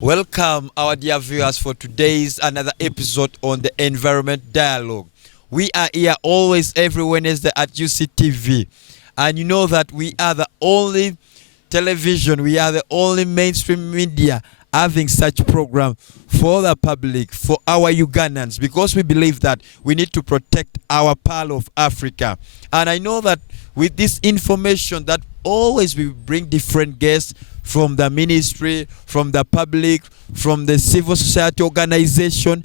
Welcome, our dear viewers, for today's another episode on the Environment Dialogue. We are here always every Wednesday at UCTV, and you know that we are the only television, we are the only mainstream media having such program for the public, for our Ugandans, because we believe that we need to protect our Pearl of Africa. And I know that with this information that always we bring different guests from the ministry, from the public, from the civil society organization.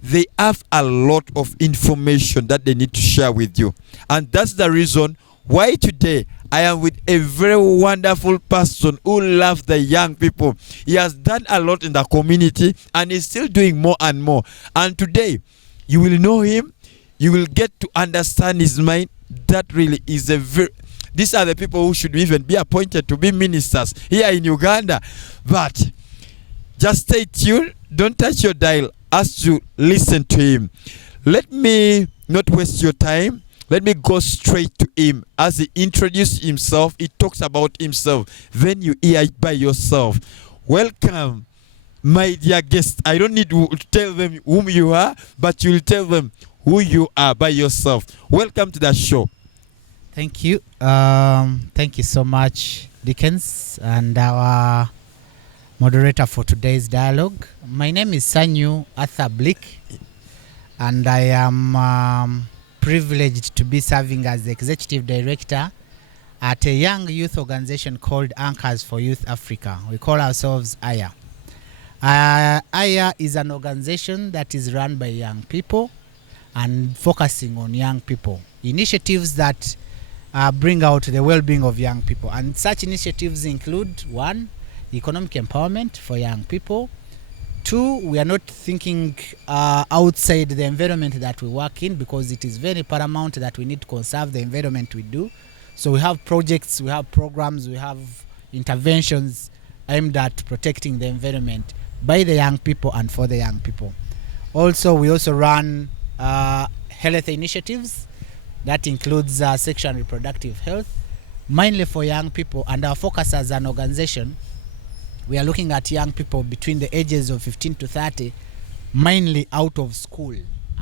They have a lot of information that they need to share with you. And that's the reason why today I am with a very wonderful person who loves the young people. He has done a lot in the community and is still doing more and more. And today, you will know him. You will get to understand his mind. That really is a very... These are the people who should even be appointed to be ministers here in Uganda. But just stay tuned. Don't touch your dial as you listen to him. Let me not waste your time. Let me go straight to him. As he introduces himself, he talks about himself. Then you hear it by yourself. Welcome, my dear guest. I don't need to tell them whom you are, but you'll tell them who you are by yourself. Welcome to the show. Thank you. Thank you so much, Dickens, and our moderator for today's dialogue. My name is Sanyu Arthur Blick, and I am privileged to be serving as the executive director at a young youth organization called Anchors for Youth Africa. We call ourselves AYA. AYA is an organization that is run by young people and focusing on young people. Initiatives that bring out the well-being of young people, and such initiatives include: 1, economic empowerment for young people; 2, we are not thinking outside the environment that we work in, because it is very paramount that we need to conserve the environment we do. So we have projects, we have programs, we have interventions aimed at protecting the environment by the young people and for the young people. Also, we also run health initiatives. That includes sexual and reproductive health, mainly for young people. And our focus as an organization, we are looking at young people between the ages of 15 to 30, mainly out of school.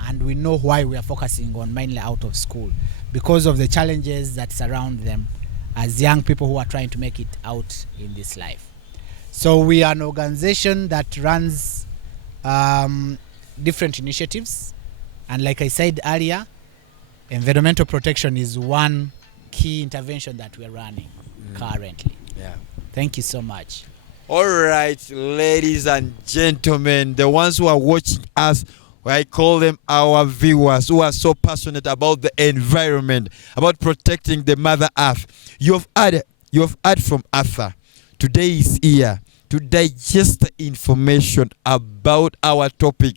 And we know why we are focusing on mainly out of school, because of the challenges that surround them as young people who are trying to make it out in this life. So we are an organization that runs different initiatives. And like I said earlier, environmental protection is one key intervention that we're running currently. Yeah. Thank you so much. All right, ladies and gentlemen, the ones who are watching us, I call them our viewers, who are so passionate about the environment, about protecting the Mother Earth. You've heard from Arthur. Today is here to digest the information about our topic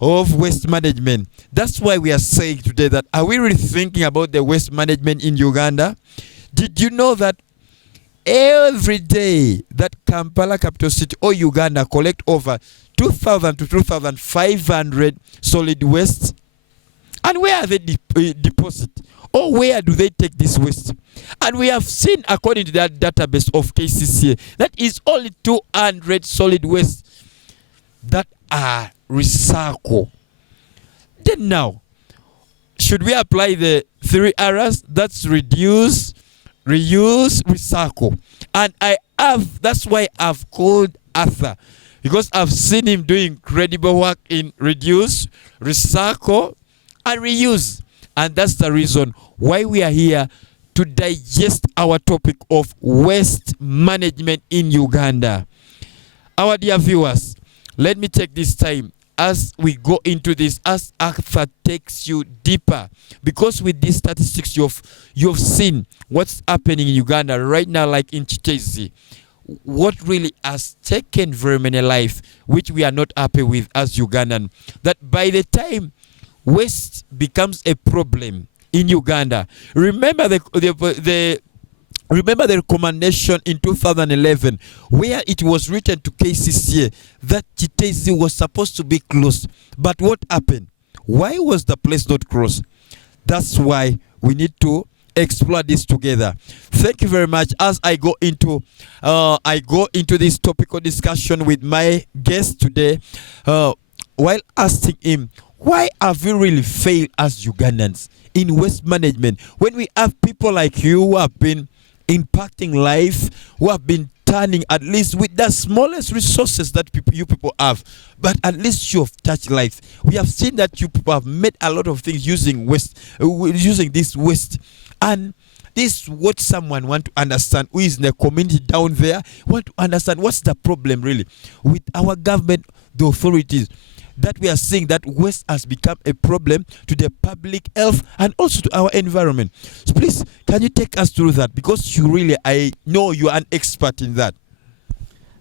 of waste management. That's why we are saying today that, are we really thinking about the waste management in Uganda? Did you know that every day that Kampala, capital city, or Uganda collect over 2,000 to 2,500 solid waste? And where are they deposit? Or where do they take this waste? And we have seen, according to that database of KCCA, that is only 200 solid waste that are recycle. Then now, should we apply the 3 R's? That's reduce, reuse, recycle. And that's why I've called Arthur, because I've seen him doing incredible work in reduce, recycle, and reuse. And that's the reason why we are here to digest our topic of waste management in Uganda. Our dear viewers, let me take this time as we go into this, as Arthur takes you deeper, because with these statistics you've seen what's happening in Uganda right now, like in Chitezi, what really has taken very many lives, which we are not happy with as Ugandan. That by the time waste becomes a problem in Uganda, remember the recommendation in 2011, where it was written to KCCA that Chitezi was supposed to be closed. But what happened? Why was the place not closed? That's why we need to explore this together. Thank you very much. As I go into this topical discussion with my guest today, while asking him, why have we really failed as Ugandans in waste management when we have people like you who have been impacting life, who have been turning, at least with the smallest resources that you people have, but at least you have touched lives. We have seen that you people have made a lot of things using this waste, and this is what someone want to understand who is in the community down there, want to understand what's the problem really with our government, the authorities, that we are seeing that waste has become a problem to the public health and also to our environment. So please, can you take us through that? Because I know you are an expert in that.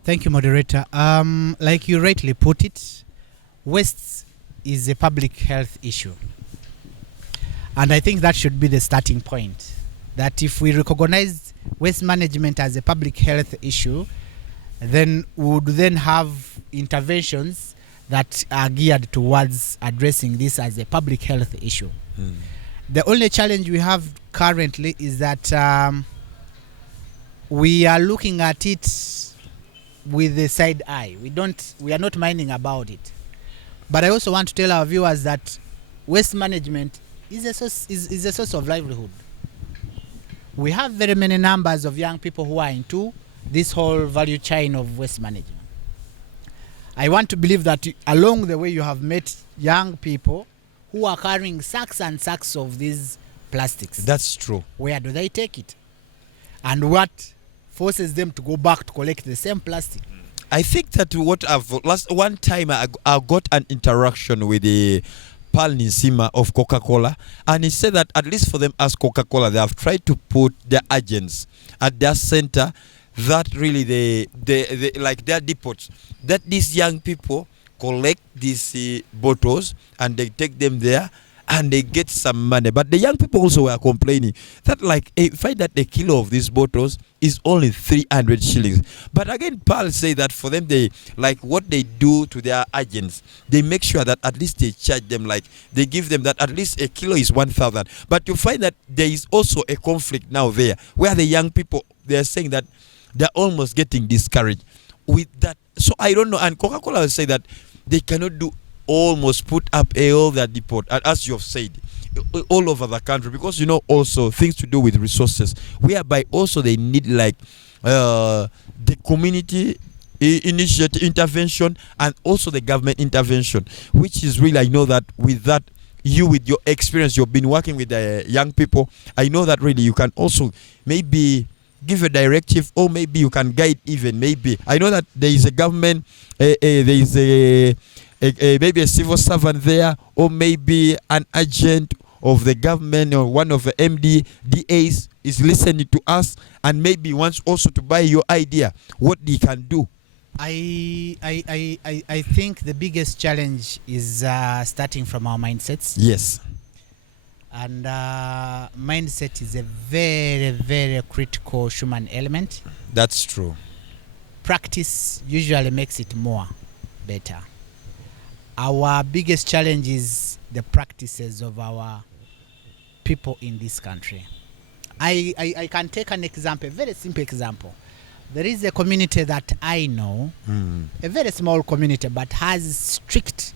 Thank you, moderator. Like you rightly put it, waste is a public health issue. And I think that should be the starting point. That if we recognize waste management as a public health issue, then we would then have interventions that are geared towards addressing this as a public health issue. The only challenge we have currently is that we are looking at it with a side eye. We are not minding about it. But I also want to tell our viewers that waste management is a source of livelihood. We have very many numbers of young people who are into this whole value chain of waste management. I want to believe that along the way you have met young people who are carrying sacks and sacks of these plastics. That's true. Where do they take it? And what forces them to go back to collect the same plastic? I think that one time I got an interaction with the Paul Nisima of Coca-Cola, and he said that at least for them as Coca-Cola, they have tried to put their agents at their center, that really they like their depots, that these young people collect these bottles and they take them there and they get some money. But the young people also were complaining that find that a kilo of these bottles is only 300 shillings. But again, Paul said that for them, they like what they do to their agents, they make sure that at least they charge them, like they give them that at least a kilo is 1,000. But you find that there is also a conflict now there where the young people, they're saying that they're almost getting discouraged with that. So I don't know. And Coca-Cola will say that they cannot do almost put up all their depot, as you have said, all over the country, because also things to do with resources, whereby also they need the community initiative intervention and also the government intervention, which is really, I know that with that, with your experience, you've been working with the young people, I know that really you can also maybe give a directive, or maybe you can guide even. Maybe I know that there is a government, there is maybe a civil servant there, or maybe an agent of the government, or one of the MDDAs is listening to us and maybe wants also to buy your idea, what they can do. I think the biggest challenge is starting from our mindsets. Yes. And mindset is a very, very critical human element. That's true. Practice usually makes it more better. Our biggest challenge is the practices of our people in this country. I can take an example, a very simple example. There is a community that I know, a very small community, but has strict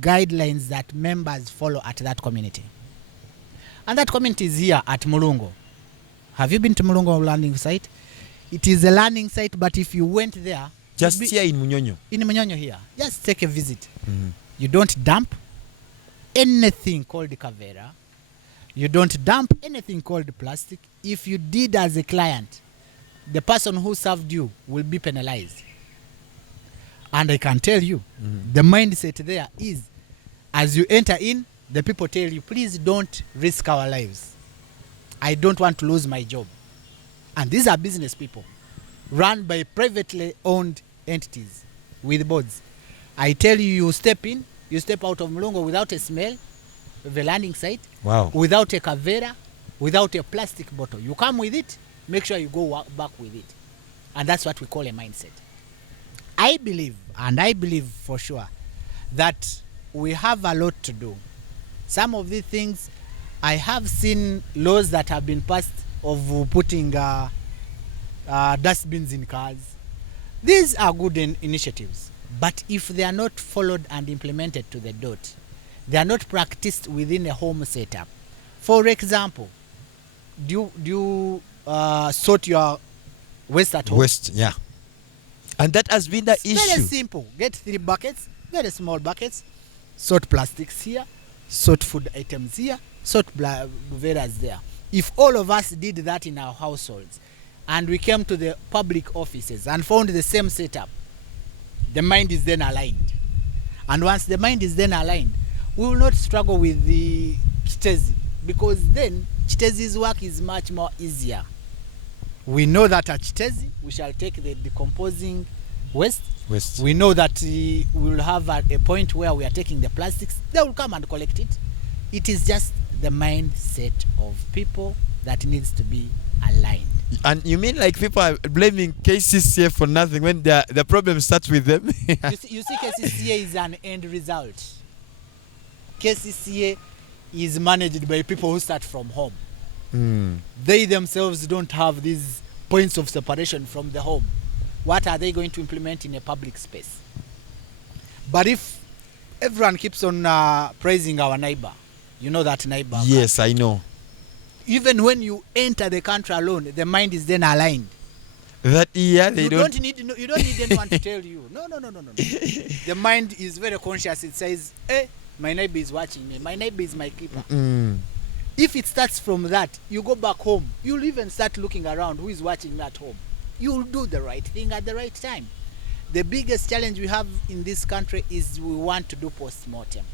guidelines that members follow at that community. And that community is here at Mulungo. Have you been to Mulungo landing site? It is a landing site, but if you went there, just here in Munyonyo. In Munyonyo here, just take a visit. You don't dump anything called kavera. You don't dump anything called plastic. If you did as a client, the person who served you will be penalized. And I can tell you, the mindset there is, as you enter in, the people tell you, please don't risk our lives. I don't want to lose my job. And these are business people, run by privately owned entities with boards. I tell you, you step in, you step out of Mulungo without a smell of a landing site, without a kavera, without a plastic bottle. You come with it, make sure you go back with it. And that's what we call a mindset. I believe for sure, that we have a lot to do. Some of these things I have seen laws that have been passed of putting dustbins in cars. These are good initiatives, but if they are not followed and implemented to the dot, they are not practiced within a home setup. For example, do you sort your waste at home? Waste, yeah. And that has been the It's issue. very simple. Get 3 buckets, very small buckets, sort plastics here, sort food items here, sort various there. If all of us did that in our households, and we came to the public offices and found the same setup, the mind is then aligned. And once the mind is then aligned, we will not struggle with the Chitezi, because then Chitezi's work is much more easier. We know that at Chitezi, we shall take the decomposing waste. We know that we will have a point where we are taking the plastics. They will come and collect it. It is just the mindset of people that needs to be aligned. And you mean like people are blaming KCCA for nothing when the problem starts with them? You see, KCCA is an end result. KCCA is managed by people who start from home. They themselves don't have these points of separation from the home. What are they going to implement in a public space? But if everyone keeps on praising our neighbor, you know that neighbor. Yes, I know. Even when you enter the country alone, the mind is then aligned. That You don't need anyone to tell you. No. The mind is very conscious. It says, "Hey, my neighbor is watching me. My neighbor is my keeper." If it starts from that, you go back home. You'll even start looking around. Who is watching me at home? You'll do the right thing at the right time. The biggest challenge we have in this country is we want to do post-mortem.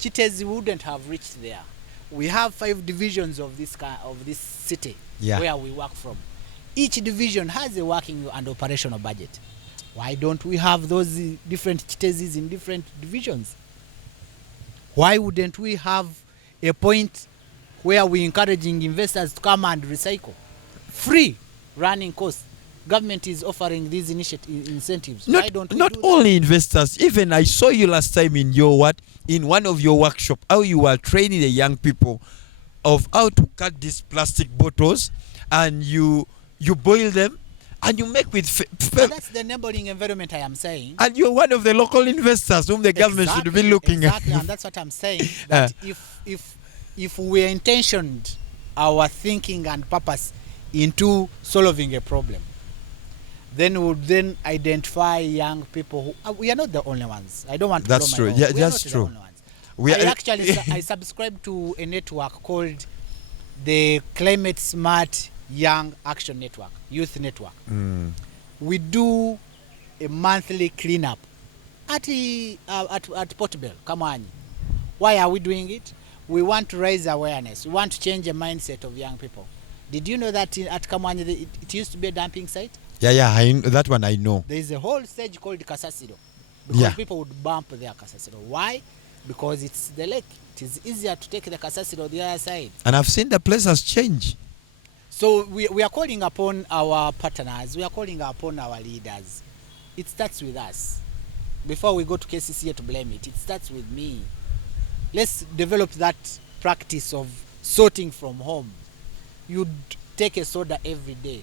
Chitezi wouldn't have reached there. We have 5 divisions of this city where we work from. Each division has a working and operational budget. Why don't we have those different Chitezis in different divisions? Why wouldn't we have a point where we're encouraging investors to come and recycle? Free running costs. Government is offering these incentives. Why don't we not do only investors, even I saw you last time in one of your workshop, how you were training the young people of how to cut these plastic bottles, and you boil them and you make with that's the neighboring environment I am saying. And you're one of the local investors whom the government should be looking at. Exactly, and that's what I'm saying. That if we intentioned our thinking and purpose into solving a problem, then we would then identify young people who we are not the only ones. I don't want to That's blow my true. horn. Yeah, We are that's not true. The only ones. I subscribe to a network called the Climate Smart Young Action Network, Youth Network. We do a monthly cleanup at Portobello, Kamani. Why are we doing it? We want to raise awareness. We want to change the mindset of young people. Did you know that at Kamani it used to be a dumping site? Yeah, that one I know. There is a whole stage called Kasasiro. Because people would bump their Kasasiro. Why? Because it's the lake. It is easier to take the Kasasiro the other side. And I've seen the place has changed. So we are calling upon our partners. We are calling upon our leaders. It starts with us. Before we go to KCCA to blame it, it starts with me. Let's develop that practice of sorting from home. You take a soda every day.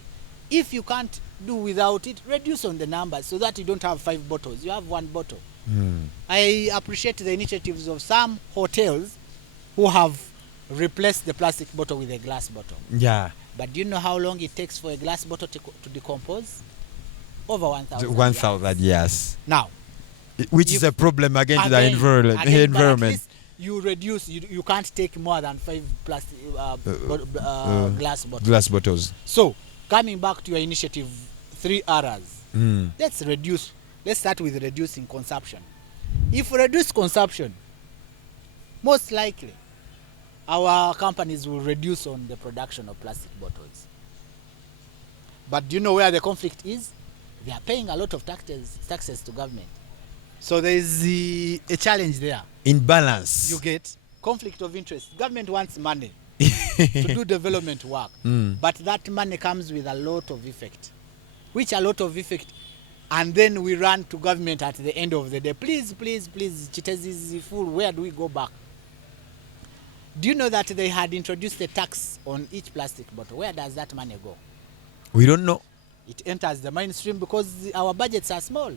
If you can't do without it, reduce on the numbers so that you don't have 5 bottles. You have 1 bottle. I appreciate the initiatives of some hotels who have replaced the plastic bottle with a glass bottle. Yeah. But do you know how long it takes for a glass bottle to decompose? Over 1,000 years. 1,000 years. Now, which is a problem again to the environment. But at least you reduce. You can't take more than 5 plastic glass bottles. Glass bottles. So, coming back to your initiative, 3 R's. Let's reduce. Let's start with reducing consumption. If we reduce consumption, most likely our companies will reduce on the production of plastic bottles. But do you know where the conflict is? They are paying a lot of taxes to government. So there is a challenge there. Imbalance. You get conflict of interest. Government wants money to do development work. But that money comes with a lot of effect. And then we run to government at the end of the day. Please, Chitezi is full. Where do we go back? Do you know that they had introduced a tax on each plastic bottle? Where does that money go? We don't know. It enters the mainstream because our budgets are small.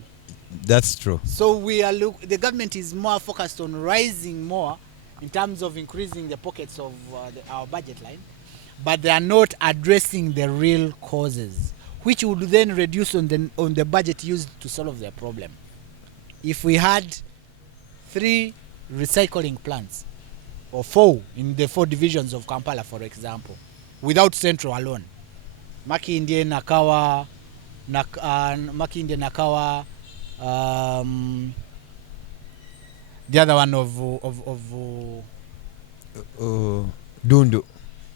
That's true. So the government is more focused on rising more in terms of increasing the pockets of our budget line, but they are not addressing the real causes, which would then reduce on the budget used to solve the problem. If we had 3 recycling plants, or 4 in the 4 divisions of Kampala, for example, without Central alone, Makindye, Nakawa, the other one of Dundu.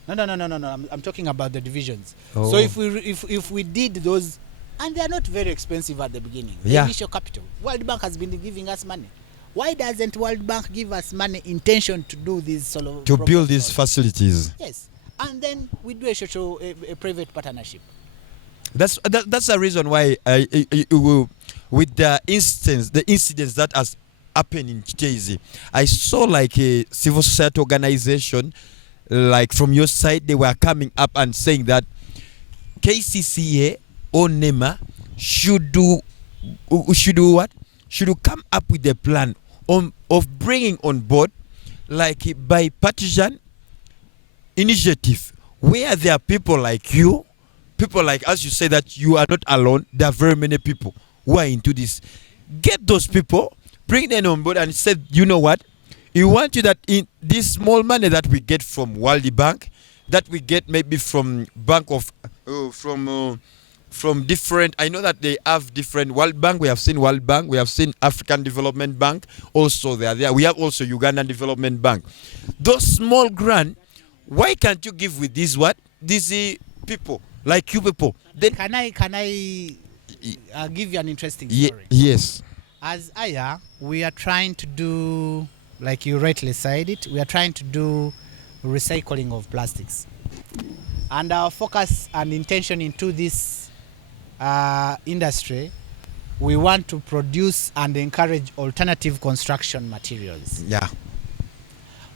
No. I'm talking about the divisions. Oh. So if we did those, and they are not very expensive at the beginning. The initial capital. World Bank has been giving us money. Why doesn't World Bank give us money intention to do these sort of to build these facilities? Yes, and then we do a private partnership. That's the reason why with the incidents that has happened in Chitezi, I saw like a civil society organization, like from your side, they were coming up and saying that KCCA or NEMA should do what? Should come up with a plan of bringing on board like a bipartisan initiative where there are people like you, people like, as you say, that you are not alone. There are very many people who are into this. Get those people, bring them on board and say, you know what? We want you that in this small money that we get from World Bank, that we get maybe from Bank of, from different, I know that they have different World Bank. We have seen World Bank. We have seen African Development Bank. Also, they are there. We have also Ugandan Development Bank. Those small grant, why can't you give with these what? These people, like you people. Then Can I give you an interesting story? Yes. As Aya, we are trying to do, like you rightly said it, we are trying to do recycling of plastics. And our focus and intention into this industry, we want to produce and encourage alternative construction materials. Yeah.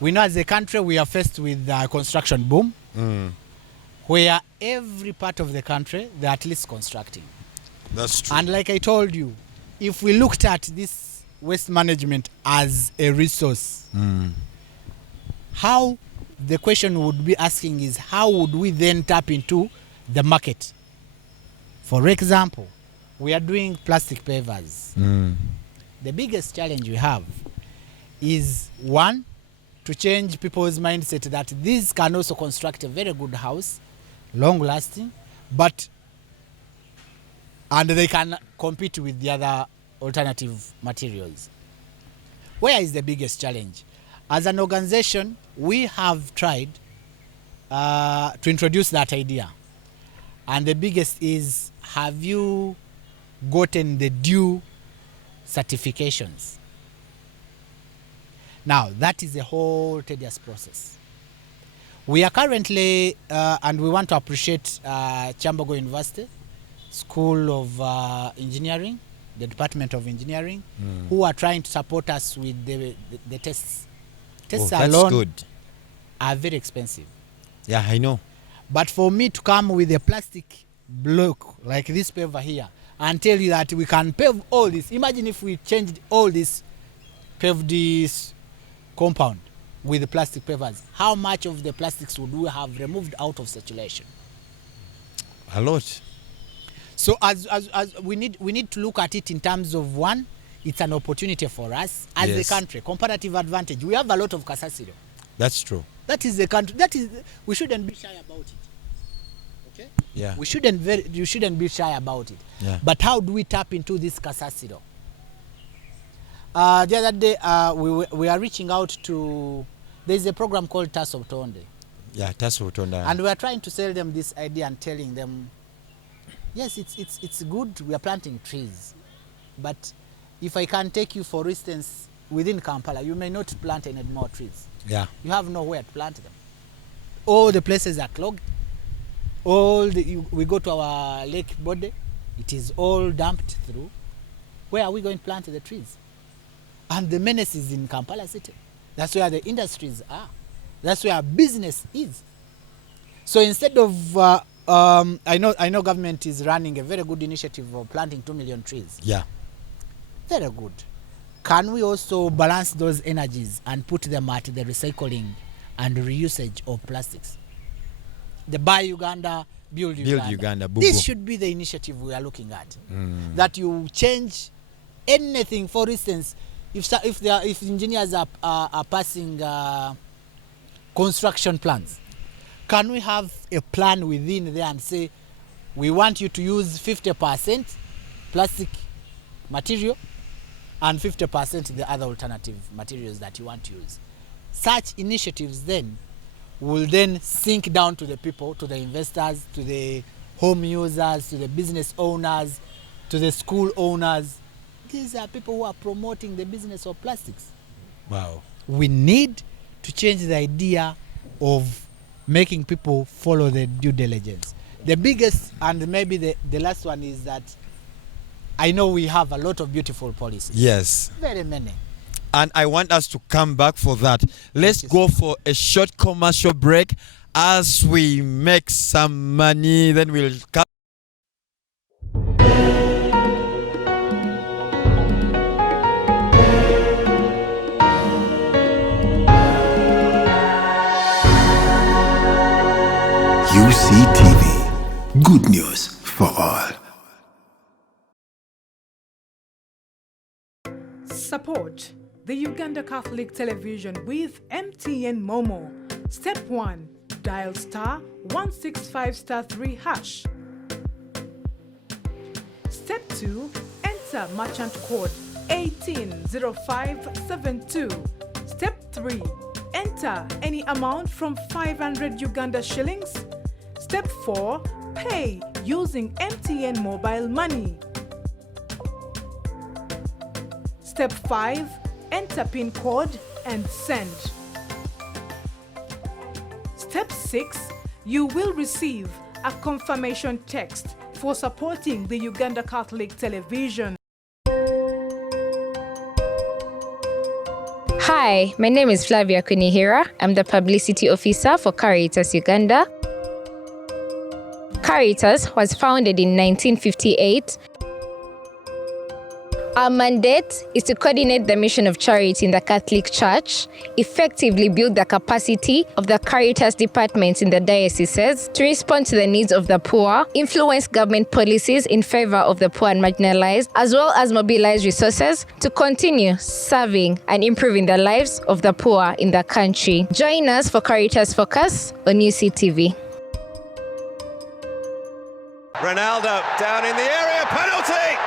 We know as a country we are faced with a construction boom, where every part of the country they're at least constructing. That's true. And like I told you, if we looked at this waste management as a resource, how the question would be asking is, how would we then tap into the market? For example, we are doing plastic pavers. The biggest challenge we have is, one, to change people's mindset that these can also construct a very good house, long lasting, and they can compete with the other alternative materials. Where is the biggest challenge? As an organization, we have tried to introduce that idea. And the biggest is, have you gotten the due certifications? Now, that is a whole tedious process. We are currently, and we want to appreciate Chambogo University, School of Engineering, the Department of Engineering, who are trying to support us with the tests. Tests alone good. Are very expensive. Yeah, I know. But for me to come with a plastic block like this paver here and tell you that we can pave all this, imagine if we changed all this, pave this compound with the plastic pavers, how much of the plastics would we have removed out of circulation? A lot. So as we need to look at it in terms of, one, it's an opportunity for us as a country, comparative advantage. We have a lot of Kasasiro. That's true. That is the country. We shouldn't be shy about it. Okay? Yeah. You shouldn't be shy about it. Yeah. But how do we tap into this Kasasiro? The other day, we are reaching out to, there's a program called Tasso Tonde. Yeah, Tasso Tonde. And we are trying to sell them this idea and telling them, yes, it's good, we are planting trees. But if I can take you, for instance, within Kampala, you may not plant any more trees. Yeah. You have nowhere to plant them. All the places are clogged. We go to our lake body, it is all dumped through. Where are we going to plant the trees? And the menace is in Kampala city. That's where the industries are. That's where business is. So instead of I know government is running a very good initiative of planting 2 million trees. Yeah. Very good. Can we also balance those energies and put them at the recycling and reusage of plastics? The Buy Uganda, Build Uganda. This should be the initiative we are looking at. That you change anything. For instance, if engineers are passing construction plans, can we have a plan within there and say, we want you to use 50% plastic material and 50% the other alternative materials that you want to use? Such initiatives then will then sink down to the people, to the investors, to the home users, to the business owners, to the school owners. These are people who are promoting the business of plastics. Wow. We need to change the idea of making people follow the due diligence. The biggest and maybe the last one is that I know we have a lot of beautiful policies. Yes. Very many. And I want us to come back for that. Let's go for a short commercial break. As we make some money, then we'll come. UCTV. Good news for all. Support the Uganda Catholic Television with MTN Momo. Step 1. Dial star 165 star 3 hash. Step 2. Enter merchant code 180572. Step 3. Enter any amount from 500 Uganda shillings. Step 4. Pay using MTN mobile money. Step 5. Enter PIN code and send. Step 6. You will receive a confirmation text for supporting the Uganda Catholic Television. Hi, my name is Flavia Kunihira. I'm the Publicity Officer for Caritas Uganda. Caritas was founded in 1958. Our mandate is to coordinate the mission of charity in the Catholic Church, effectively build the capacity of the Caritas departments in the dioceses to respond to the needs of the poor, influence government policies in favor of the poor and marginalized, as well as mobilize resources to continue serving and improving the lives of the poor in the country. Join us for Caritas Focus on UCTV. Ronaldo down in the area, penalty!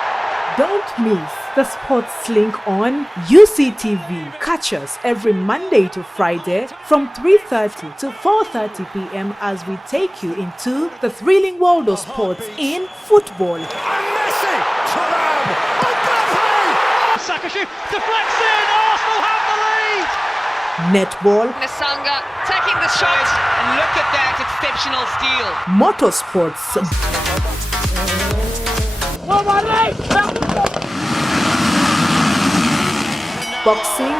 Don't miss the sports link on UCTV. Catch us every Monday to Friday from 3:30 to 4:30 p.m. as we take you into the thrilling world of sports in football. And Messi! Thuram! Mbappe! Sakashu deflects in, Arsenal have the lead! Netball, Nasanga taking the shot, and look at that exceptional steal. motorsports, boxing,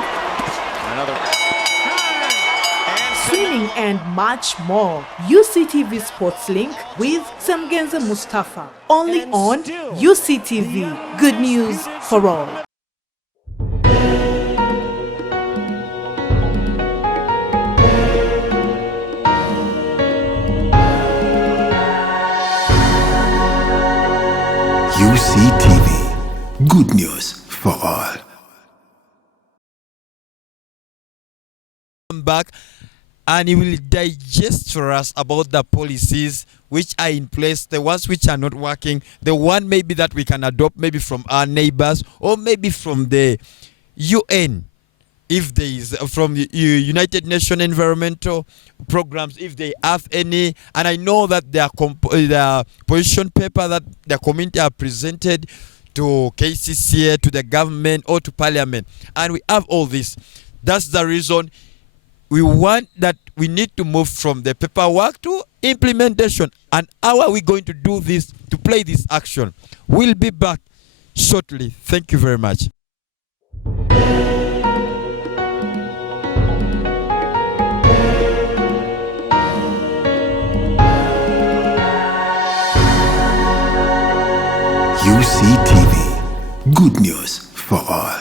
swimming, and much more. UCTV Sports Link with Samgenza Mustafa. Only on UCTV. Good news for all. UCTV. Good news for all. Come back and he will digest for us about the policies which are in place, the ones which are not working, the one maybe that we can adopt maybe from our neighbors or maybe from the UN, if there is, from the United Nations environmental programs, if they have any. And I know that their position paper that the community have presented to KCCA, to the government or to parliament, and we have all this. That's the reason we want that we need to move from the paperwork to implementation. And how are we going to do this, to play this action? We'll be back shortly. Thank you very much. UCTV. Good news for all.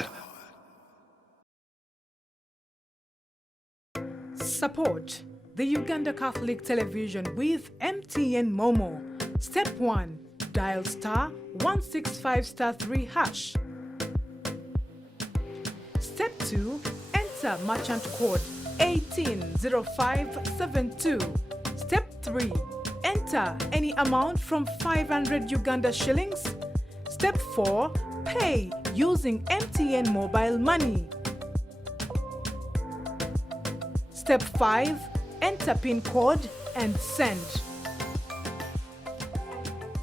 Support the Uganda Catholic Television with MTN Momo. Step 1. Dial star 165 star 3 hash. Step 2. Enter merchant code 180572. Step 3. Enter any amount from 500 Uganda shillings. Step 4. Pay using MTN mobile money. Step 5. Enter PIN code and send.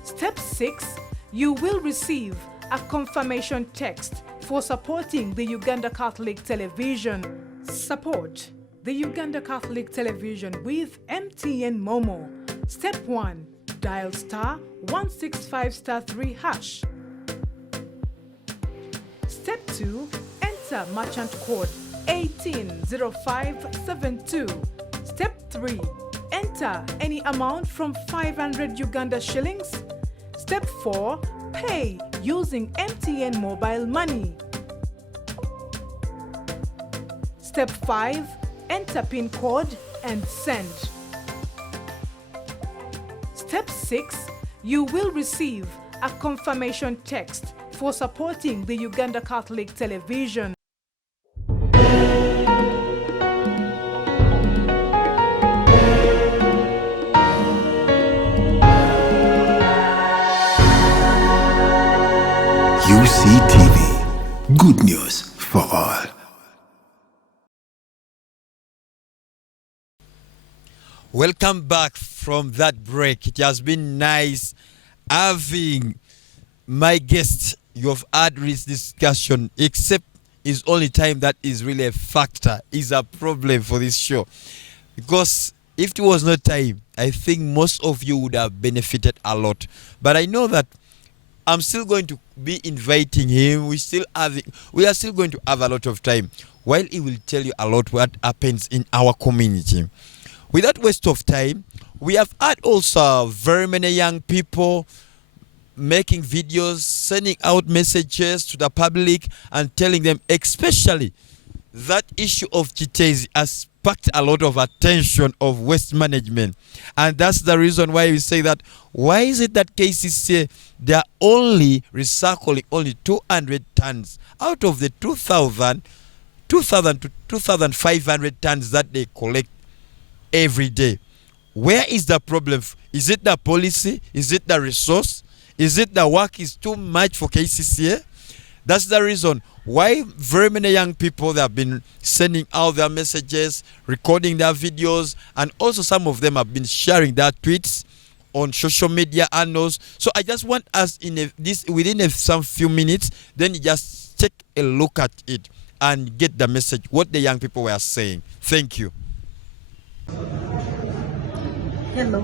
Step 6. You will receive a confirmation text for supporting the Uganda Catholic Television. Support the Uganda Catholic Television with MTN Momo. Step 1. Dial star 165 star 3 hash. Step 2. Enter merchant code 180572. Step 3. Enter any amount from 500 Uganda shillings. Step 4. Pay using MTN mobile money. Step 5. Enter PIN code and send. Step 6. You will receive a confirmation text for supporting the Uganda Catholic Television. UCTV. Good news for all. Welcome back from that break. It has been nice having my guest. You have had this discussion, except it's only time that is really a factor, is a problem for this show. Because if it was not time, I think most of you would have benefited a lot. But I know that I'm still going to be inviting him. We are still going to have a lot of time while he will tell you a lot what happens in our community. Without waste of time, we have had also very many young people making videos, sending out messages to the public and telling them, especially that issue of Chitezi has sparked a lot of attention of waste management. And that's the reason why we say that, why is it that KCCA, they are only recycling only 200 tons out of the 2,000 to 2,500 tons that they collect every day? Where is the problem? Is it the policy? Is it the resource? Is it the work is too much for KCCA? That's the reason why very many young people, they have been sending out their messages, recording their videos, and also some of them have been sharing their tweets on social media handles. So I just want us within some few minutes, then you just take a look at it and get the message, what the young people were saying. Thank you. Hello.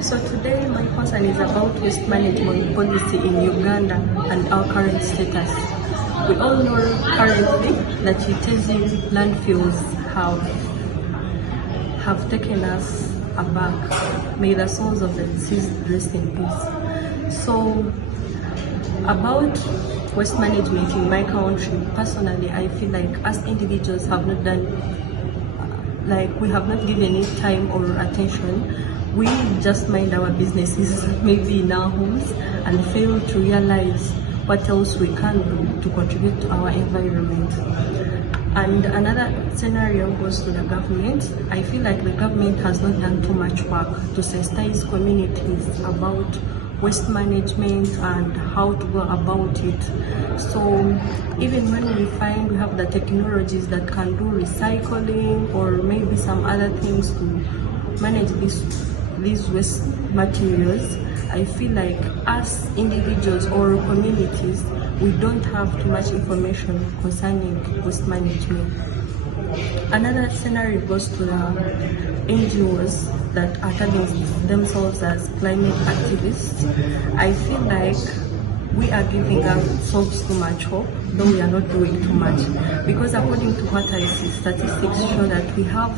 So today my concern is about waste management policy in Uganda and our current status. We all know currently that Chitezi landfills have taken us aback. May the souls of the deceased rest in peace. So about waste management in my country, personally I feel like as individuals have not done, we have not given it time or attention. We just mind our businesses, maybe in our homes, and fail to realize what else we can do to contribute to our environment. And another scenario goes to the government. I feel like the government has not done too much work to sensitize communities about waste management and how to go about it. So even when we find we have the technologies that can do recycling or maybe some other things to manage these waste materials, I feel like as individuals or communities, we don't have too much information concerning waste management. Another scenario goes to the NGOs that are telling themselves as climate activists. I feel like we are giving ourselves too much hope, though we are not doing too much. Because according to what I see, statistics show that we have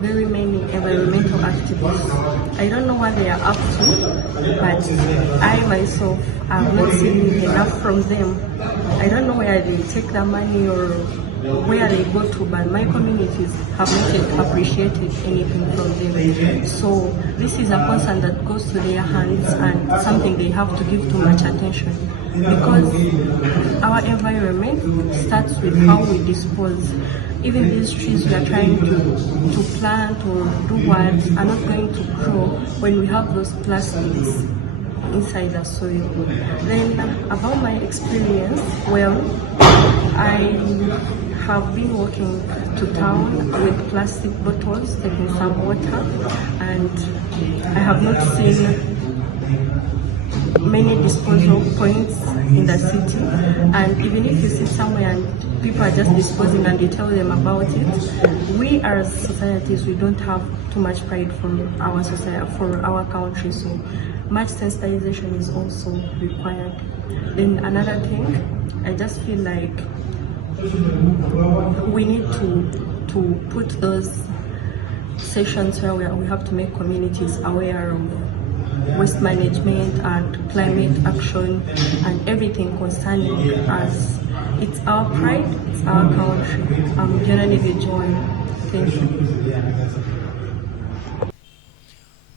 very many environmental activists. I don't know what they are up to, but I myself have not seen enough from them. I don't know where they take the money or where they go to, but my communities have not yet appreciated anything from them. So this is a concern that goes to their hands and something they have to give too much attention, because our environment starts with how we dispose. Even these trees we are trying to plant or do what are not going to grow when we have those plastics inside the soil. Then about my experience, well, I have been walking to town with plastic bottles, taking some water, and I have not seen many disposal points in the city. And even if you sit somewhere and people are just disposing and you tell them about it, we as societies, we don't have too much pride from our society, for our country, so much sensitization is also required. Then another thing, I just feel like we need to put those sessions where we have to make communities aware of waste management and climate action and everything concerning us. It's our pride, it's our country. I'm generally joined. Thank you.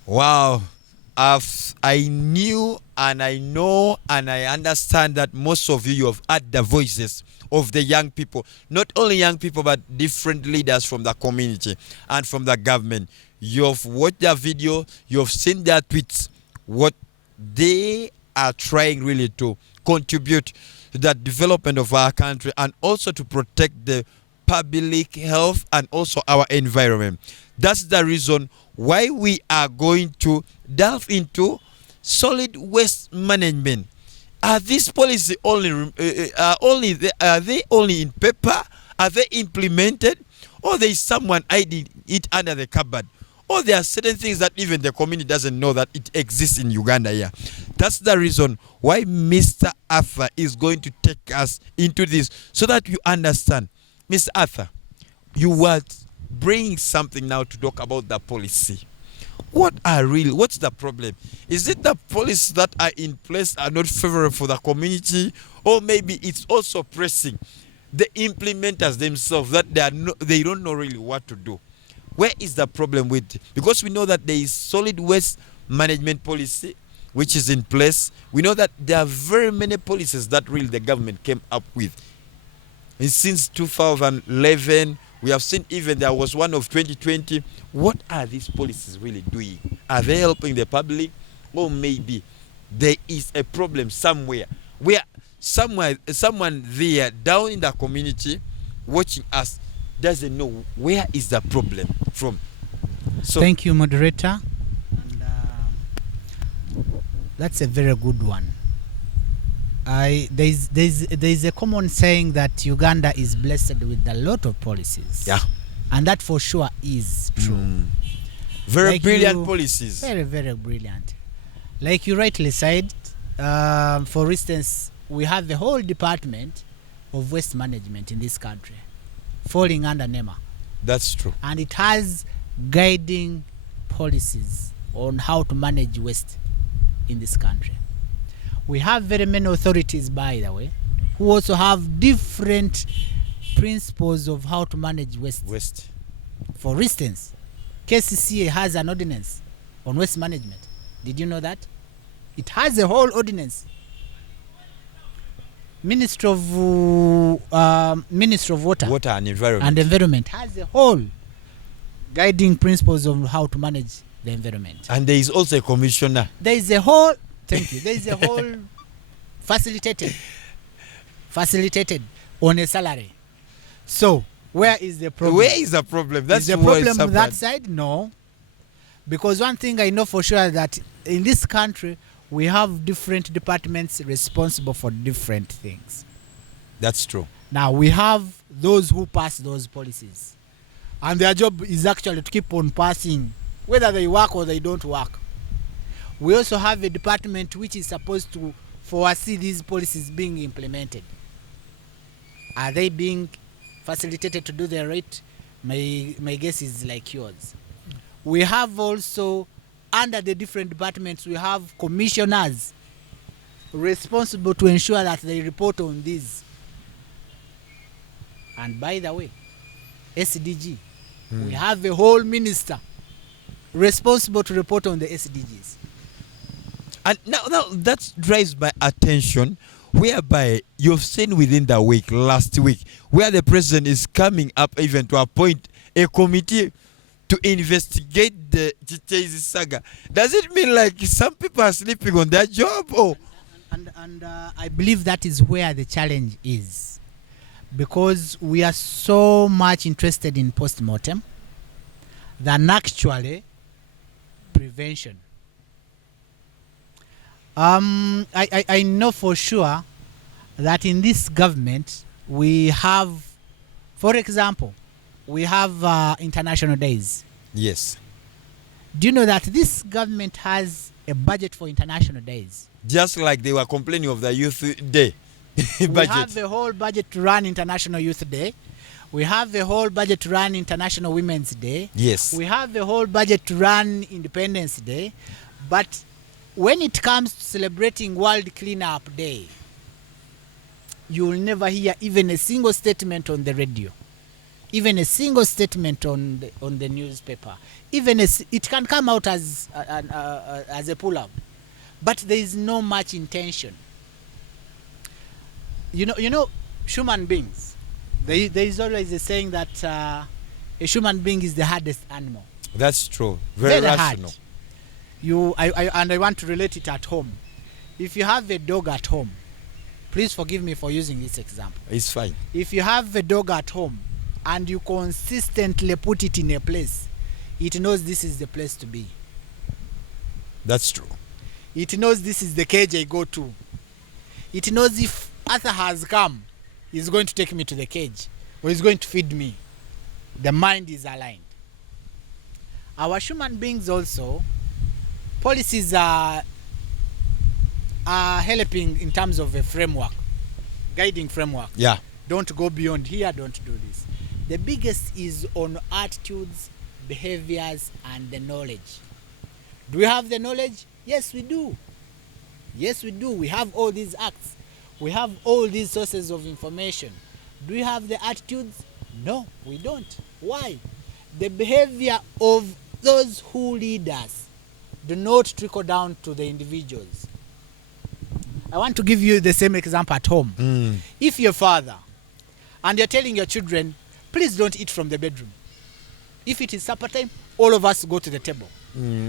Wow. I knew and I know and I understand that most of you have heard the voices of the young people, not only young people but different leaders from the community and from the government. You've watched their video, you've seen their tweets, what they are trying really to contribute to the development of our country and also to protect the public health and also our environment. That's the reason why we are going to delve into solid waste management. Are these policies are they only in paper? Are they implemented? Or there is someone hiding it under the cupboard? Or there are certain things that even the community doesn't know that it exists in Uganda here. That's the reason why Mr. Arthur is going to take us into this so that you understand. Mr. Arthur, you were bringing something now to talk about the policy. What's the problem? Is it the policies that are in place are not favorable for the community, or maybe it's also pressing the implementers themselves that they don't know really what to do? Where is the problem with it? Because we know that there is solid waste management policy which is in place. We know that there are very many policies that really the government came up with. And since 2011, we have seen even there was one of 2020. What are these policies really doing? Are they helping the public? Or maybe there is a problem somewhere where someone there down in the community watching us doesn't know where is the problem from. So thank you, moderator. And, that's a very good one. There's a common saying that Uganda is blessed with a lot of policies. Yeah. And that for sure is true. Very brilliant policies. Very, very brilliant. Like you rightly said, for instance, we have the whole department of waste management in this country falling under NEMA. That's true. And it has guiding policies on how to manage waste in this country. We have very many authorities, by the way, who also have different principles of how to manage waste. For instance, KCCA has an ordinance on waste management. Did you know that? It has a whole ordinance. Ministry of Water and Environment has a whole guiding principles of how to manage the environment. And there is also a commissioner. There is a whole there is a whole facilitated on a salary. So where is the problem? Where is the problem? That's is the problem on that side? No. Because one thing I know for sure that in this country we have different departments responsible for different things. That's true. Now we have those who pass those policies. And their job is actually to keep on passing, whether they work or they don't work. We also have a department which is supposed to foresee these policies being implemented. Are they being facilitated to do the right? My guess is like yours. We have also, under the different departments, we have commissioners responsible to ensure that they report on these. And by the way, SDG, we have a whole minister responsible to report on the SDGs. And now that drives my attention, whereby you've seen within the week, last week, where the president is coming up even to appoint a committee to investigate the Chichezi saga. Does it mean like some people are sleeping on their job? Or? And I believe that is where the challenge is, because we are so much interested in post-mortem than actually prevention. I know for sure that in this government we have, for example, we have international days. Yes. Do you know that this government has a budget for international days? Just like they were complaining of the Youth Day budget. We have a whole budget to run International Youth Day. We have a whole budget to run International Women's Day. Yes. We have a whole budget to run Independence Day. But when it comes to celebrating World Cleanup Day, you will never hear even a single statement on the radio, even a single statement on the newspaper. Even it can come out as a pull-up, but there is no much intention. You know, human beings. There is always a saying that a human being is the hardest animal. That's true. Very rational. Hard. I want to relate it at home. If you have a dog at home, please forgive me for using this example. It's fine. If you have a dog at home and you consistently put it in a place, it knows this is the place to be. That's true. It knows this is the cage I go to. It knows if Arthur has come, he's going to take me to the cage, or he's going to feed me. The mind is aligned. Our human beings also, policies are helping in terms of a framework, guiding framework. Yeah. Don't go beyond here, don't do this. The biggest is on attitudes, behaviors, and the knowledge. Do we have the knowledge? Yes, we do. Yes, we do. We have all these acts. We have all these sources of information. Do we have the attitudes? No, we don't. Why? The behavior of those who lead us do not trickle down to the individuals. I want to give you the same example at home. If you're a father and you're telling your children, please don't eat from the bedroom. If it is supper time, all of us go to the table.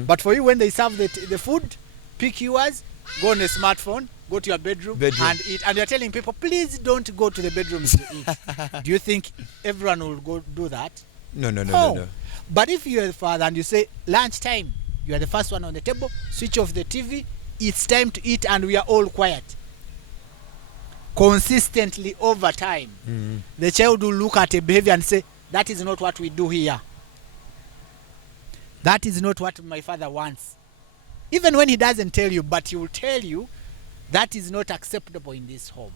But for you, when they serve the food, pick yours, go on a smartphone, go to your bedroom and eat. And you're telling people, please don't go to the bedrooms to eat. Do you think everyone will go do that? No. But if you're a father and you say, lunchtime, you are the first one on the table, switch off the TV, it's time to eat, and we are all quiet. Consistently over time, the child will look at a behavior and say, that is not what we do here. That is not what my father wants. Even when he doesn't tell you, but he will tell you that is not acceptable in this home.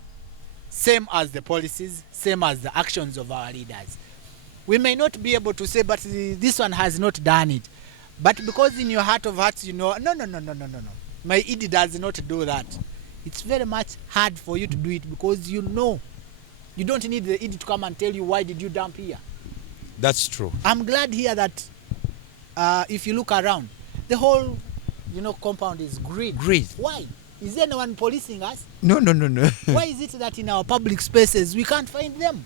Same as the policies, same as the actions of our leaders. We may not be able to say, but this one has not done it. But because in your heart of hearts you know, no. My ED does not do that. It's very much hard for you to do it because you know. You don't need the ED to come and tell you, why did you dump here? That's true. I'm glad here that if you look around, the whole compound is green. Why? Is there no one policing us? No. Why is it that in our public spaces we can't find them?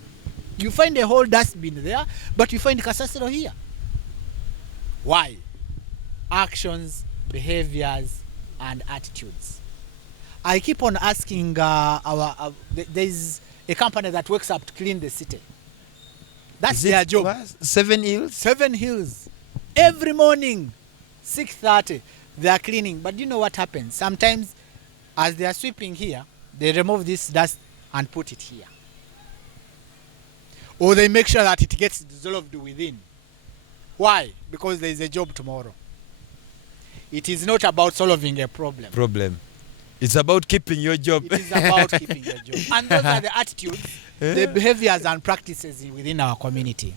You find a whole dustbin there, but you find Kasasiro here. Why? Actions, behaviors, and attitudes. I keep on asking there's a company that wakes up to clean the city. That's their job. 7 Hills? 7 Hills. Every morning, 6:30, they are cleaning. But you know what happens? Sometimes, as they are sweeping here, they remove this dust and put it here. Or they make sure that it gets dissolved within. Why? Because there is a job tomorrow. It is not about solving a problem. It's about keeping your job. It is about keeping your job. And those are the attitudes, the behaviors and practices within our community.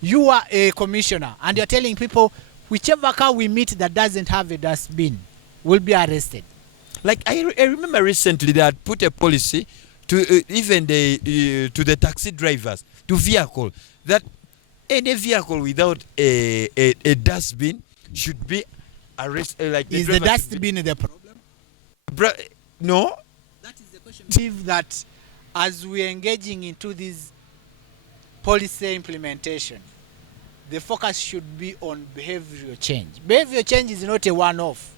You are a commissioner and you're telling people, whichever car we meet that doesn't have a dustbin will be arrested. Like I remember recently they had put a policy to even to the taxi drivers, to vehicle, that any vehicle without a dustbin should be arrested. Like is the dustbin the problem? No. That is the question. That as we're engaging into this policy implementation, the focus should be on behavioral change. Behavioral change is not a one-off.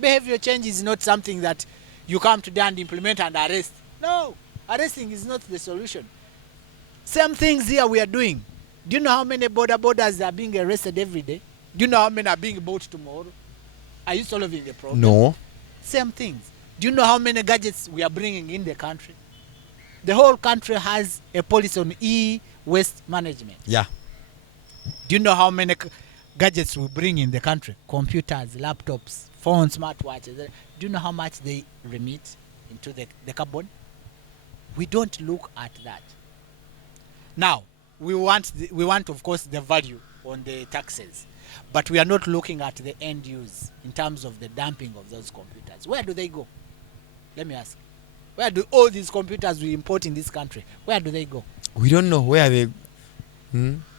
Behavioral change is not something that you come today and implement and arrest. No, arresting is not the solution. Same things here we are doing. Do you know how many borders are being arrested every day? Do you know how many are being bought tomorrow? Are you solving the problem? No. Same things. Do you know how many gadgets we are bringing in the country? The whole country has a policy on e-waste management. Yeah. Do you know how many gadgets we bring in the country? Computers, laptops, phones, smartwatches. Do you know how much they remit into the carbon? We don't look at that. Now, we want, of course, the value on the taxes. But we are not looking at the end use in terms of the dumping of those computers. Where do they go? Let me ask. Where do all these computers we import in this country, where do they go? We don't know where they...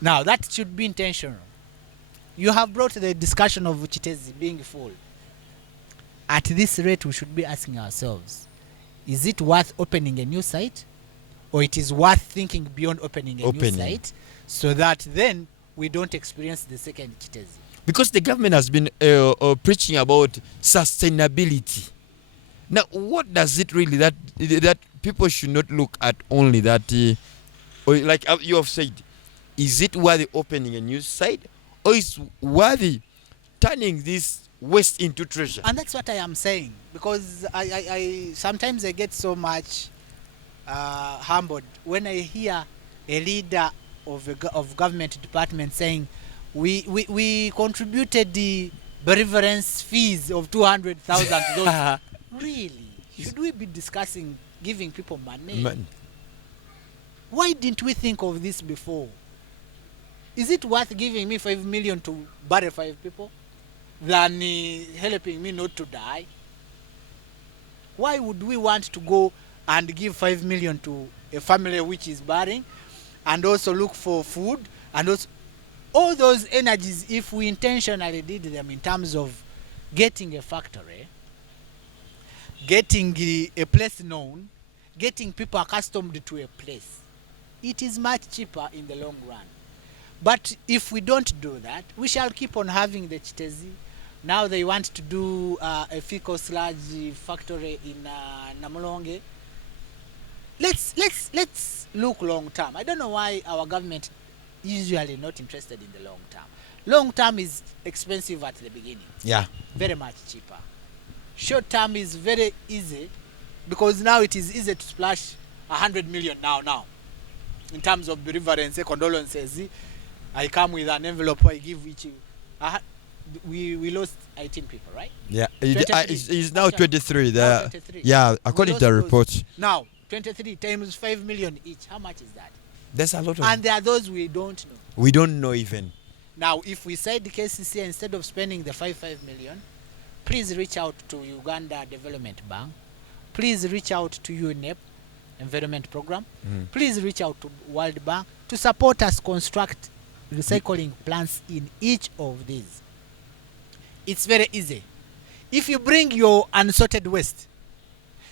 Now, that should be intentional. You have brought the discussion of Chitezi being full. At this rate, we should be asking ourselves, is it worth opening a new site? Or it is worth thinking beyond opening a new site, so that then we don't experience the second Chitezi? Because the government has been preaching about sustainability. Now, what does it really, that people should not look at only that, or like you have said, is it worthy opening a new site, or is worthy turning this waste into treasure? And that's what I am saying, because I sometimes I get so much humbled when I hear a leader of government department saying, we contributed the benevolence fees of 200,000 to those. Really? Should we be discussing giving people money? Why didn't we think of this before? Is it worth giving me 5 million to bury 5 people than helping me not to die? Why would we want to go and give 5 million to a family which is burying, and also look for food, and also all those energies, if we intentionally did them in terms of getting a factory, getting a place known, getting people accustomed to a place, it is much cheaper in the long run. But if we don't do that, we shall keep on having the Chitezi. Now they want to do a fecal sludge factory in Namulonge. Let's look long term. I don't know why our government usually not interested in the long term. Long term is expensive at the beginning. Yeah. Very much cheaper. Short term is very easy, because now it is easy to splash 100 million now. In terms of benevolence, condolences, I come with an envelope, I give each. We lost 18 people, right? Yeah, it's now 23. 23. Yeah, according to the report. Now, 23 times 5 million each. How much is that? There's a lot of... And there are those we don't know. We don't know even. Now, if we said the KCC, instead of spending the 5 million, please reach out to Uganda Development Bank. Please reach out to UNEP Environment Program. Please reach out to World Bank to support us construct recycling plants in each of these. It's very easy. If you bring your unsorted waste,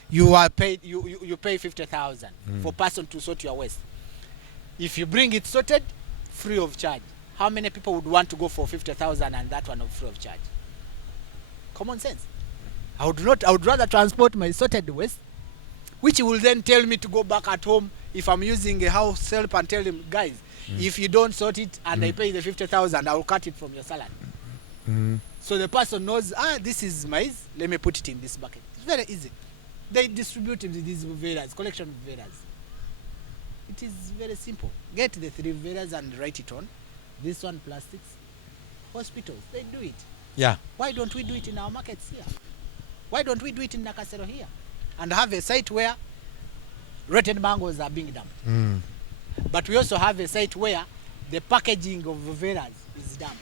you are paid. You pay 50,000 for person to sort your waste. If you bring it sorted, free of charge. How many people would want to go for 50,000 and that one of free of charge? Common sense. I would rather transport my sorted waste, which will then tell me to go back at home if I'm using a house help and tell him, guys, if you don't sort it and I pay the 50,000, I will cut it from your salary. So the person knows, this is maize, let me put it in this bucket. It's very easy. They distribute these variants, collection of variants. It is very simple. Get the 3 variants and write it on. This one plastics. Hospitals, they do it. Yeah. Why don't we do it in our markets here? Why don't we do it in Nakasero here? And have a site where rotten mangoes are being dumped. But we also have a site where the packaging of variants is dumped.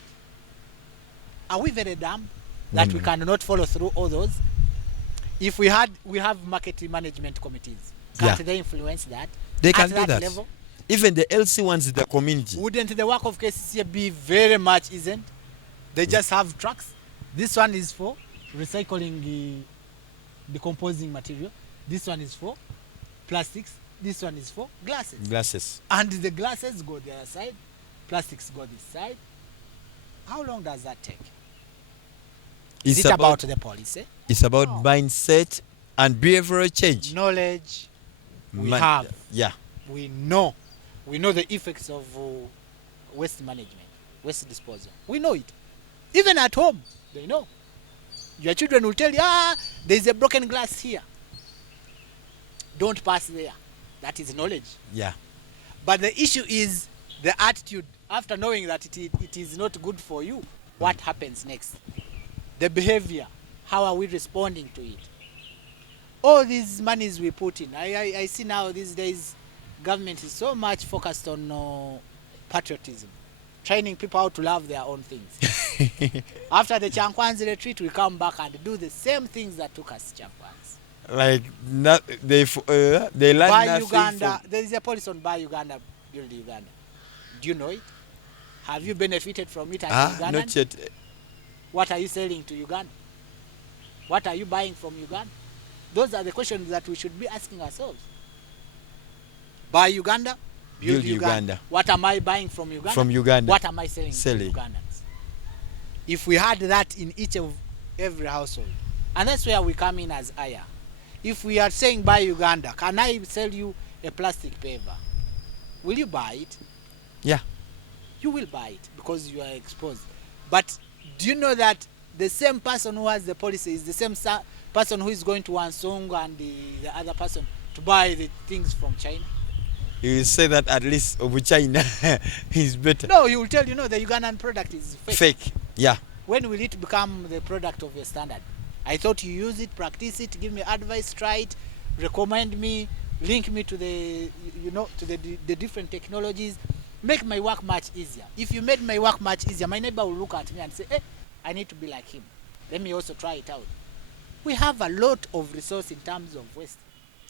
Are we very dumb that we cannot follow through all those? If we have market management committees, can't they influence that? They can at do that. level? Even the LC ones in the community. Wouldn't the work of KCCA be very much isn't? They just have trucks. This one is for recycling the decomposing material. This one is for plastics. This one is for glasses. And the glasses go the other side. Plastics go this side. How long does that take? Is it about the policy? It's about mindset and behavioral change. Knowledge we have. Yeah. We know the effects of waste management, waste disposal. We know it. Even at home, they know. Your children will tell you, there's a broken glass here. Don't pass there. That is knowledge. Yeah. But the issue is the attitude. After knowing that it is not good for you, what happens next? The behavior. How are we responding to it? All these monies we put in. I see now these days, government is so much focused on patriotism. Training people how to love their own things. After the Chankwanzi retreat, we come back and do the same things that took us Chankwanzi. Like they learn Buy nothing Uganda. There is a policy on Buy Uganda, Build Uganda. Do you know it? Have you benefited from it as Ugandan? Not yet. What are you selling to Uganda? What are you buying from Uganda? Those are the questions that we should be asking ourselves. Buy Uganda, build Uganda. What am I buying from Uganda? From Uganda. What am I selling to Ugandans? If we had that in each of every household, and that's where we come in as Aya. If we are saying buy Uganda, can I sell you a plastic paver? Will you buy it? Yeah. You will buy it because you are exposed. But do you know that the same person who has the policy is the same person who is going to Wansong and the other person to buy the things from China? He will say that at least over China is better. No, he will tell you, no, the Ugandan product is fake. Fake, yeah. When will it become the product of your standard? I thought you use it, practice it, give me advice, try it, recommend me, link me to the different technologies, make my work much easier. If you made my work much easier, my neighbor will look at me and say, hey, I need to be like him. Let me also try it out. We have a lot of resource in terms of waste.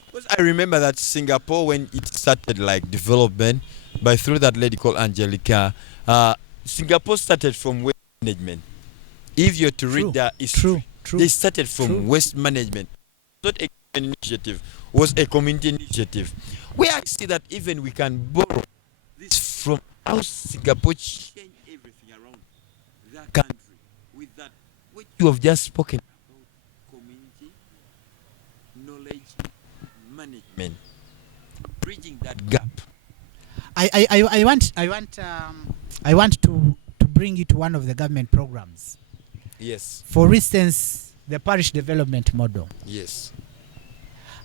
Because I remember that Singapore, when it started like development, through that lady called Angelica, Singapore started from waste management. If you're to read their history, they started from waste management. Not a government initiative, was a community initiative. Where I see that even we can borrow this from how Singapore changed everything around that country with that which you have just spoken about, community knowledge management, bridging that gap. I want to bring you to one of the government programs. Yes. For instance, the parish development model. Yes.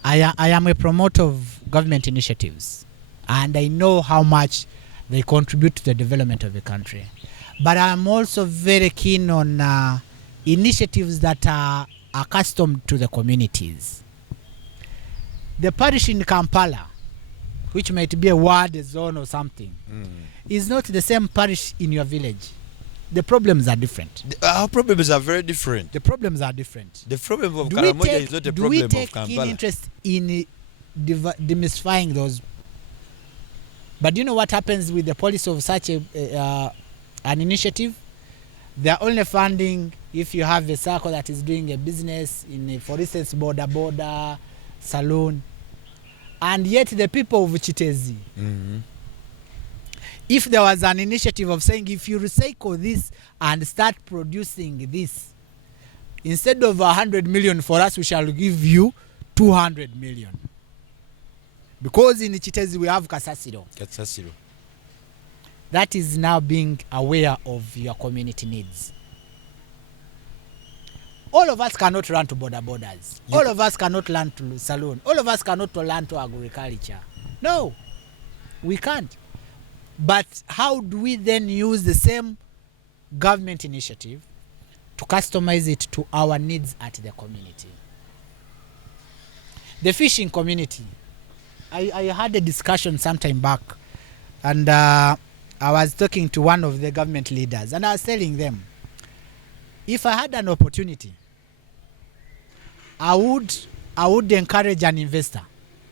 I am a promoter of government initiatives, and I know how much they contribute to the development of the country. But I'm also very keen on initiatives that are accustomed to the communities. The parish in Kampala, which might be a ward, a zone or something, is not the same parish in your village. The problems are different. Our problems are very different. The problems are different. The problem of Karamoja is not a problem of Kampala. Do we take keen interest in demystifying those? But do you know what happens with the policy of such an initiative? They are only funding if you have a circle that is doing a business in, for instance, border, saloon. And yet the people of Chitezi, if there was an initiative of saying, if you recycle this and start producing this, instead of 100 million for us, we shall give you 200 million. Because in Chitezi we have Kasasiro. That is now being aware of your community needs. All of us cannot run to borders. All of us cannot learn to saloon. All of us cannot learn to agriculture. No, we can't. But how do we then use the same government initiative to customize it to our needs at the community? The fishing community. I had a discussion some time back, and I was talking to one of the government leaders, and I was telling them, If I had an opportunity, I would encourage an investor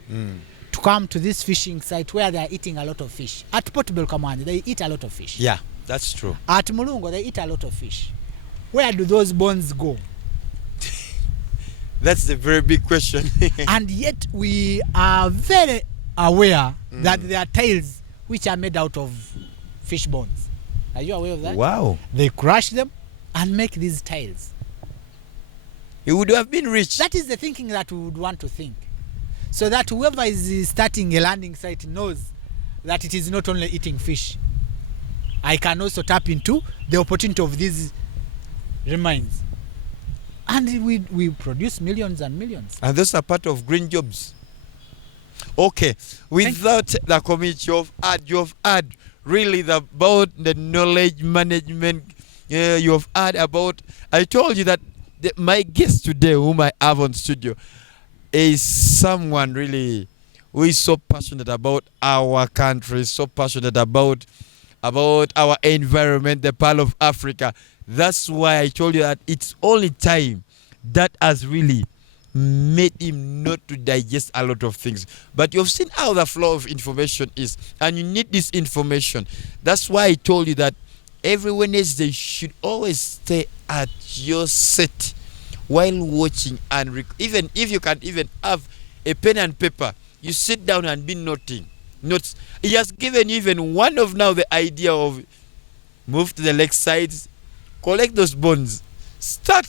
to come to this fishing site where they are eating a lot of fish. At Portable Command, they eat a lot of fish. Yeah, that's true. At Mulungo, they eat a lot of fish. Where do those bones go? That's a very big question. And yet we are very aware that there are tails which are made out of fish bones. Are you aware of that? Wow. They crush them and make these tails. It would have been rich. That is the thinking that we would want to think. So that whoever is starting a landing site knows that it is not only eating fish. I can also tap into the opportunity of these remains. And we produce millions and millions. And those are part of green jobs. Okay. Without the committee, you've had really about the knowledge management. You've had about, I told you that my guest today, whom I have on studio, is someone really who is so passionate about our country, so passionate about our environment, the Pearl of Africa. That's why I told you that it's only time that has really made him not to digest a lot of things. But you've seen how the flow of information is, and you need this information. That's why I told you that every Wednesday you should always stay at your set while watching, and even if you can even have a pen and paper, you sit down and be noting notes. He has given you even one of now the idea of move to the lake sides, collect those bonds, start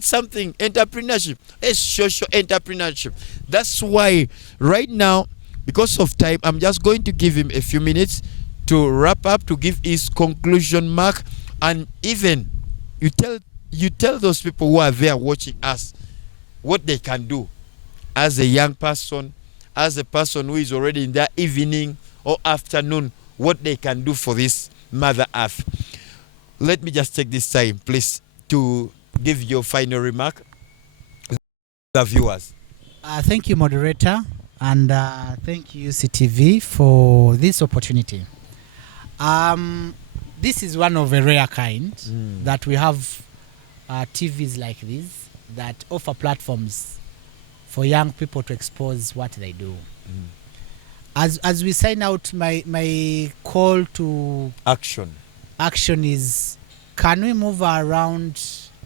something, entrepreneurship, a social entrepreneurship. That's why right now, because of time, I'm just going to give him a few minutes to wrap up, to give his conclusion mark, and even you tell those people who are there watching us what they can do as a young person, as a person who is already in their evening or afternoon, what they can do for this Mother Earth. Let me just take this time, please, to give your final remark to the viewers. Thank you, moderator, and thank you, UCTV, for this opportunity. This is one of a rare kind that we have TVs like this that offer platforms for young people to expose what they do. As we sign out, my call to action is, can we move around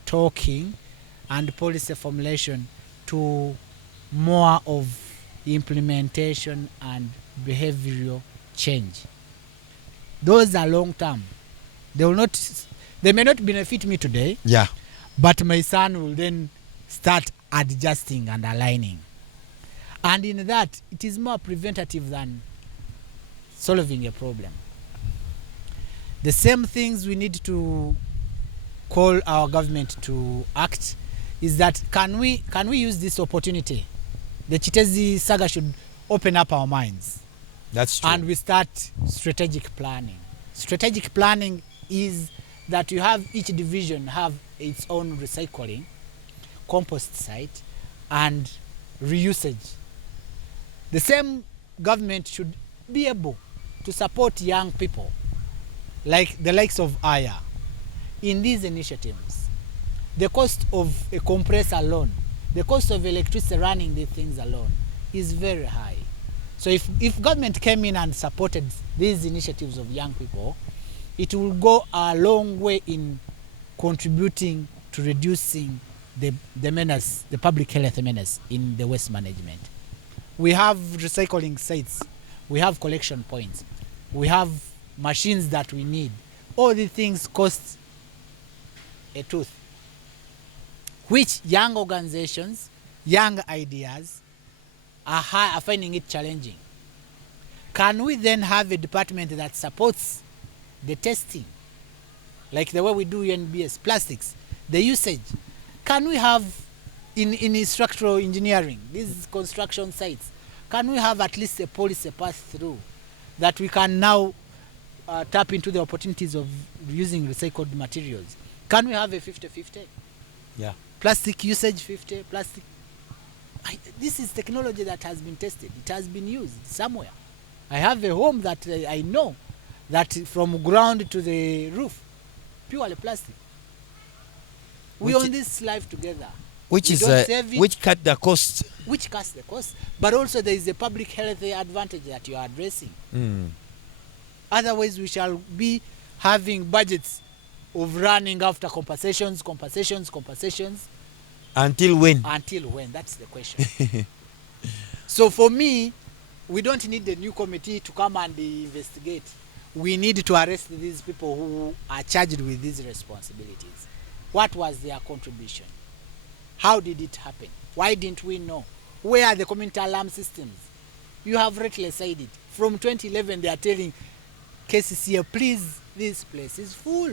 talking and policy formulation to more of implementation and behavioral change? Those are long term. They may not benefit me today. Yeah. But my son will then start adjusting and aligning. And in that, it is more preventative than solving a problem. The same things we need to call our government to act is that can we use this opportunity? The Chitezi saga should open up our minds. That's true. And we start strategic planning. Strategic planning is that you have each division have its own recycling, compost site, and reusage. The same government should be able to support young people, like the likes of Aya, in these initiatives. The cost of a compressor alone, the cost of electricity running these things alone is very high. So if government came in and supported these initiatives of young people, it will go a long way in contributing to reducing the menace, the public health menace in the waste management. We have recycling sites, we have collection points, we have machines that we need. All these things cost a tooth, which young organizations, young ideas are finding it challenging. Can we then have a department that supports the testing, like the way we do NBS, plastics, the usage? Can we have in structural engineering, these construction sites, can we have at least a policy pass through that we can now tap into the opportunities of using recycled materials? Can we have a 50-50? Yeah. Plastic usage 50, plastic. This is technology that has been tested. It has been used somewhere. I have a home that I know that from ground to the roof, purely plastic. We own this life together. Which cut the cost. Which cuts the cost. But also there is a public health advantage that you are addressing. Otherwise we shall be having budgets of running after compensations. Until when? Until when? That's the question. So for me, we don't need a new committee to come and investigate. We need to arrest these people who are charged with these responsibilities. What was their contribution? How did it happen? Why didn't we know? Where are the community alarm systems? You have rightly said it. From 2011, they are telling KCCA, please, this place is full.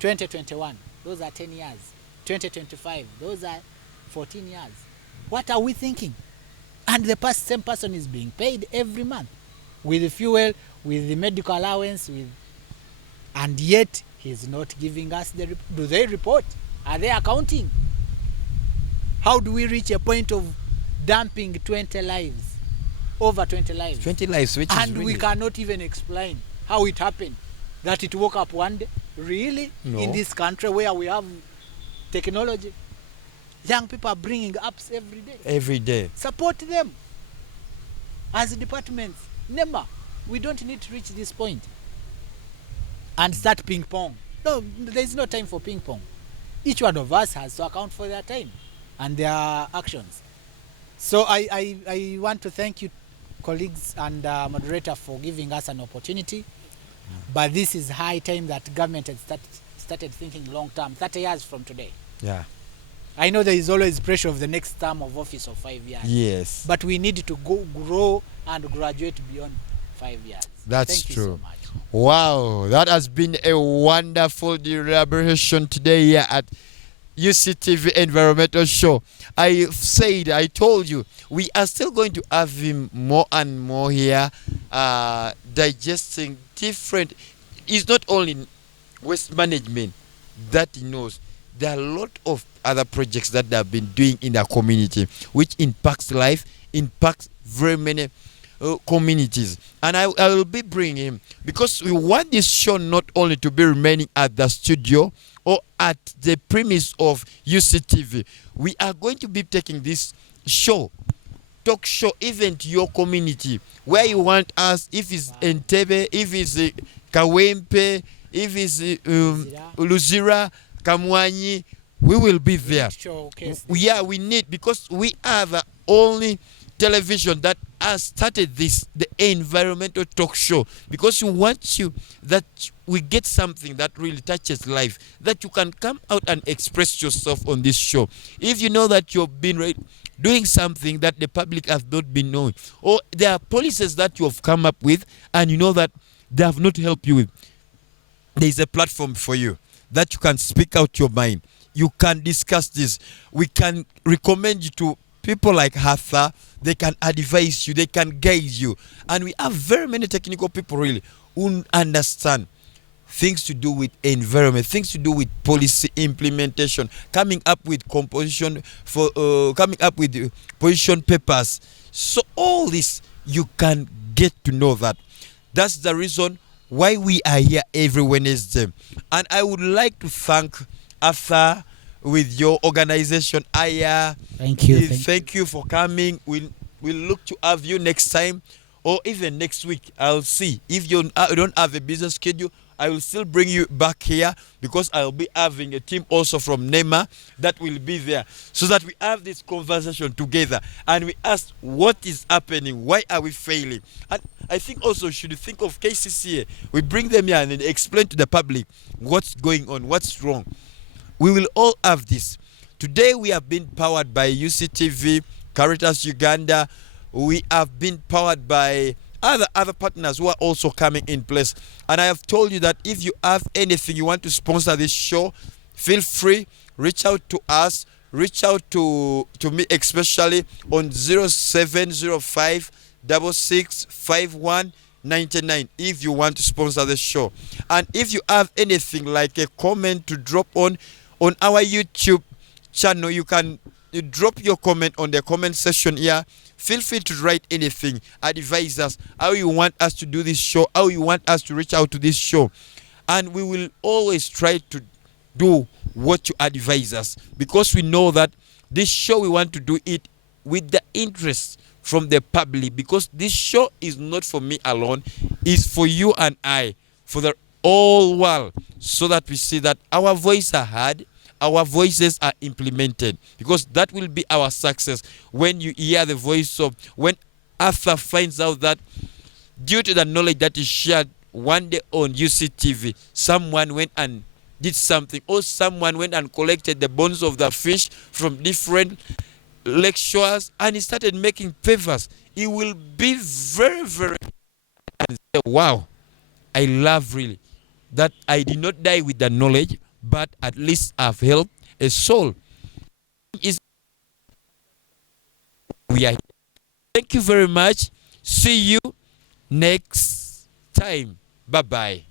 2021, those are 10 years. 2025, those are 14 years. What are we thinking? And the same person is being paid every month with the fuel, with the medical allowance, and yet he's not giving us do they report? Are they accounting? How do we reach a point of dumping 20 lives, over 20 lives? 20 lives, which and is really... we cannot even explain how it happened, that it woke up one day. Really? No. In this country where we have technology, young people are bringing apps every day. Every day. Support them. As departments, NEMA, we don't need to reach this point and start ping pong. No, there is no time for ping pong. Each one of us has to account for their time and their actions. So I want to thank you, colleagues and moderator, for giving us an opportunity. But this is high time that government has started thinking long term, 30 years from today. Yeah. I know there is always pressure of the next term of office of 5 years. Yes. But we need to grow and graduate beyond 5 years. That's Thank true. You so much. Wow, that has been a wonderful deliberation today here at UCTV Environmental Show. I told you, we are still going to have him more and more here, digesting different. It's not only waste management that he knows. There are a lot of other projects that they have been doing in their community, which impacts life, impacts very many communities. And I will be bringing him because we want this show not only to be remaining at the studio or at the premise of UCTV. We are going to be taking this show, talk show, even to your community, where you want us, if it's Entebbe, if it's Kawempe, if it's Luzira, Kamwanyi, we will be there. Yeah, we need, because we are the only television that has started the environmental talk show, because we want you that we get something that really touches life, that you can come out and express yourself on this show. If you know that you've been doing something that the public have not been knowing, or there are policies that you have come up with and you know that they have not helped you with, there is a platform for you that you can speak out your mind. You can discuss this. We can recommend you to people like Arthur. They can advise you, they can guide you. And we have very many technical people really who understand things to do with environment, things to do with policy implementation, coming up with composition for coming up with position papers. So all this you can get to know that. That's the reason why we are here every Wednesday. And I would like to thank Arthur with your organization, Aya. Thank you. Thank you for coming. We'll look to have you next time or even next week. I'll see. If you don't have a business schedule, I will still bring you back here, because I'll be having a team also from NEMA that will be there, so that we have this conversation together and we ask what is happening, why are we failing. And I think also should think of KCCA. We bring them here and then explain to the public what's going on, what's wrong. We will all have this. Today we have been powered by UCTV, Caritas Uganda. We have been powered by other partners who are also coming in place. And I have told you that if you have anything you want to sponsor this show, feel free, reach out to us, reach out to me especially on 0705 665199 if you want to sponsor the show. And if you have anything like a comment to drop on our YouTube channel, you can drop your comment on the comment section here. Feel free to write anything, advise us how you want us to do this show, how you want us to reach out to this show, and we will always try to do what you advise us, because we know that this show, we want to do it with the interest from the public, because this show is not for me alone, it's for you and I, for the whole world, so that we see that our voices are heard, our voices are implemented, because that will be our success. When you hear the voice of, when Arthur finds out that due to the knowledge that is shared one day on UCTV, someone went and did something, or someone went and collected the bones of the fish from different lecturers and he started making papers, he will be very, very, and say, wow, I love really that I did not die with the knowledge, but at least I've helped a soul. We are here. Thank you very much. See you next time. Bye-bye.